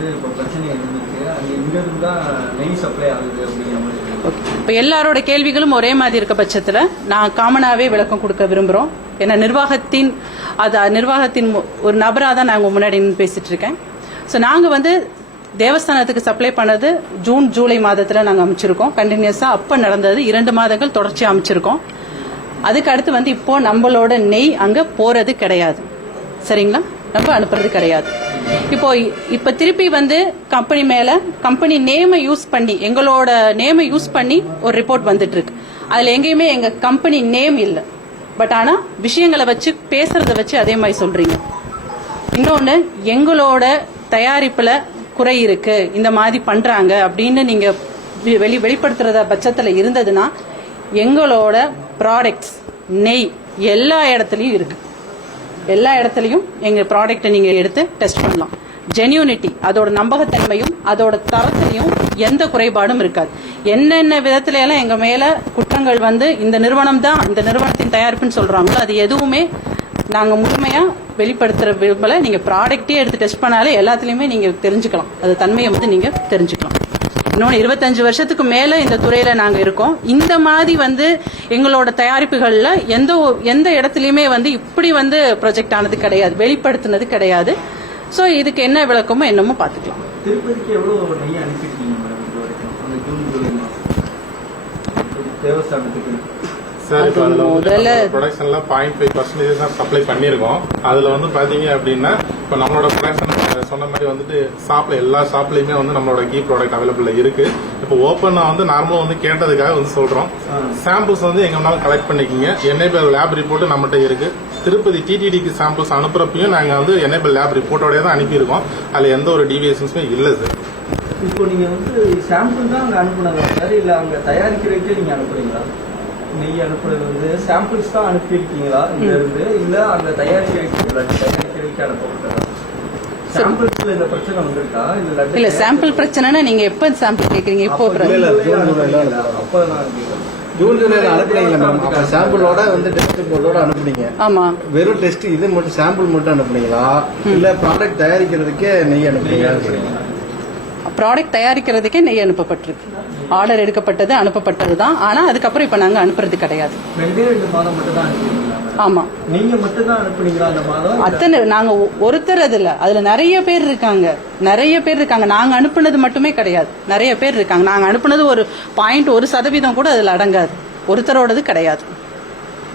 வந்து இப்போ பிரச்சனை இருந்திருக்கு அது இங்கேருந்து தான் நெய் சப்ளை ஆகுது அப்படிங்கிற மாதிரி இப்போ எல்லாரோட கேள்விகளும் ஒரே மாதிரி இருக்க பட்சத்தில் நான் காமனாகவே விளக்கம் கொடுக்க விரும்புகிறோம் ஏன்னா நிர்வாகத்தின் அது நிர்வாகத்தின் மு- ஒரு நபராக தான் நாங்கள் முன்னாடி நின்னு பேசிட்டு இருக்கேன். ஸோ நாங்கள் வந்து தேவஸ்தானத்துக்கு சப்ளை பண்ணது ஜூன் ஜூலை மாதத்தில் நாங்கள் அமைச்சிருக்கோம். கண்டினியூஸாக அப்போ நடந்தது இரண்டு மாதங்கள் தொடர்ச்சியாக அமைச்சிருக்கோம். அதுக்கு அடுத்து வந்து இப்போ நம்மளோட நெய் அங்கே போகிறது கிடையாது. சரிங்களா? நம்ம அனுப்புறது கிடையாது. இப்போ இப்போ திருப்பி வந்து கம்பெனி மேல கம்பெனி நேமை யூஸ் பண்ணி எங்களோட நேமை யூஸ் பண்ணி ஒரு ரிப்போர்ட் வந்துட்டு இருக்கு அதுல எங்கேயுமே எங்க கம்பெனி நேம் இல்லை. பட் ஆனா விஷயங்களை வச்சு பேசுறத வச்சு அதே மாதிரி சொல்றீங்க. இன்னொன்னு எங்களோட தயாரிப்புல குறை இருக்கு. இந்த மாதிரி பண்றாங்க அப்படின்னு நீங்க வெ- வெளி வெளிப்படுத்துறத பட்சத்துல இருந்ததுன்னா எங்களோட ப்ராடக்ட்ஸ் நெய் எல்லா இடத்துலயும் இருக்கு. எல்லா இடத்துலையும் எங்கள் ப்ராடக்ட்டை நீங்கள் எடுத்து டெஸ்ட் பண்ணலாம். ஜென்யூனிட்டி அதோட நம்பகத்தன்மையும் அதோட தரத்திலையும் எந்த குறைபாடும் இருக்காது. என்னென்ன விதத்துல எல்லாம் எங்க மேல குற்றங்கள் வந்து இந்த நிறுவனம் தான் இந்த நிறுவனத்தின் தயாரிப்புன்னு சொல்றாங்களோ அது எதுவுமே நாங்க முழுமையா வெளிப்படுத்துற விரும்பல. நீங்க ப்ராடக்டே எடுத்து டெஸ்ட் பண்ணாலே எல்லாத்துலயுமே நீங்க தெரிஞ்சுக்கலாம். அது தன்மையை வந்து நீங்க தெரிஞ்சுக்கலாம். இன்னொன்று இருபத்தஞ்சு வருஷத்துக்கு மேல இந்த துறையில நாங்க இருக்கோம். இந்த மாதிரி வந்து எங்களோட தயாரிப்புகள்ல எந்த எந்த இடத்துலயுமே வந்து இப்படி வந்து ப்ரொஜெக்ட் ஆனது கிடையாது. வெளிப்படுத்தினது கிடையாது. ஸோ இதுக்கு என்ன விளக்கமோ என்னமோ பார்த்துக்கலாம். திருப்பதிக்கு எவ்வளோ நெய் தேவஸ்தானத்துக்கு. சார் இப்போ அதில் வந்து ப்ரொடக்ஷன்ல பாயிண்ட் ஃபைவ் பர்சன்டேஜ் தான் சப்ளை பண்ணியிருக்கோம். அதில் வந்து பார்த்தீங்க அப்படின்னா இப்போ நம்மளோட ப்ரொடக்ஷன் சொன்ன மாதிரி வந்துட்டு ஷாப்ல எல்லா ஷாப்லையுமே வந்து நம்மளோட கீ ப்ராடக்ட் அவைலபிள் இருக்கு. இப்போ ஓப்பனாக வந்து நார்மலாக வந்து கேட்டதுக்காக வந்து சொல்கிறோம் சாம்பிள்ஸ் வந்து எங்க வேணாலும் கலெக்ட் பண்ணிக்கிங்க. என்ஐபிஎல் லேப் ரிப்போர்ட் நம்மகிட்ட இருக்கு. திருப்பதி டிடிடிக்கு சாம்பிள்ஸ் அனுப்புறப்பையும் நாங்கள் வந்து என்ஐபிஎல் லேப் ரிப்போர்ட்டோடய தான் அனுப்பியிருக்கோம். அதில் எந்த ஒரு டிவியேஷன்ஸுமே இல்லை சார் இப்போ நீங்க வந்து சாம்பிள் தான் அங்கே அனுப்புனதா சார் இல்லை அங்கே தயாரிக்கிறதுக்கே நீங்க அனுப்புறீங்களா? நெய் அனுப்புறது வந்து சாம்பிள்ஸ் தான் அனுப்பியிருக்கீங்களா இங்க இருந்து இல்ல தயாரிக்கிறதுக்கு லட்டு தயாரிக்கிறதுக்கு அனுப்பப்பட்டதா இல்ல சாம்பிள் பிரச்சனைனா நீங்க எப்ப சாம்பிள் கேக்குறீங்க? இப்போ ஜூன் ஜூலைல அனுப்புனீங்களா மேம். அப்ப சாம்பிளோட வந்து டெஸ்ட் ரிப்போர்ட்டோட அனுப்புனீங்க. ஆமா. வெறும் டெஸ்ட் இது மட்டும் சாம்பிள் மட்டும் அனுப்புனீங்களா? இல்ல ப்ராடக்ட் தயாரிக்கிறதுக்கே நெய் அனுப்புனீங்களா? ப்ராடக்ட் தயாரிக்கிறதுக்கே நெய் அனுப்பப்பட்டிருக்கு. ஆர்டர் எடுக்கப்பட்டது அனுப்பப்பட்டது தான் ஆனா அதுக்கப்புறம் இப்ப நாங்க அனுப்புறது கிடையாது. ரெண்டே ரெண்டு மாதம் மட்டும் தான் அனுப்பிருக்கீங்களா மேடம்? ஆமா. நீங்க மட்டும் தான் அனுப்புனீங்களா அந்த மாதம்? இல்ல- அத்தனை நாங்க ஒ- ஒருத்தர் அதுல. அதுல நிறைய பேர் இருக்காங்க. நிறைய பேர் இருக்காங்க. நாங்க அனுப்புனது மட்டுமே கிடையாது. நிறைய பேர் இருக்காங்க. நாங்க அனுப்புனது ஒரு பாயிண்ட் ஒரு சதவீதம் கூட அதுல அடங்காது. ஒருத்தரோடது கிடையாது.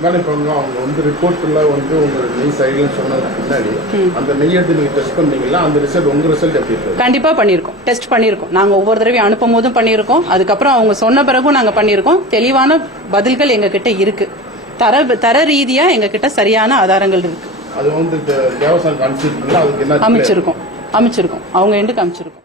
மேடம் இப்போ அவங்க வந்து ரிப்போர்ட்ல வந்து உங்க நெய் சைடுன்னு சொன்னதுக்கு முன்னாடி அந்த நெய் எடுத்து நீங்க டெஸ்ட் பண்ணீங்களா? அந்த ரிசல்ட் உங்க ரிசல்ட் எப்படி இருக்கு கண்டிப்பா பண்ணியிருக்கோம். டெஸ்ட் பண்ணியிருக்கோம். நாங்க ஒவ்வொரு தடவையும் அனுப்பும் போதும் பண்ணியிருக்கோம். அதுக்கப்புறம் அவங்க சொன்ன பிறகும் நாங்க பண்ணியிருக்கோம். தெளிவான பதில்கள் எங்க கிட்ட இருக்கு. தர தர ரீதியா எங்க கிட்ட சரியான ஆதாரங்கள் இருக்கு. அது வந்து தே- தேவஸ்தானம் அனுப்பிச்சிருக்கீங்களா அதுக்கு என்ன அமைச்சிருக்கோம். அமைச்சிருக்கோம். அவங்க எண்டுக்கு அமைச்சிருக்கோம்.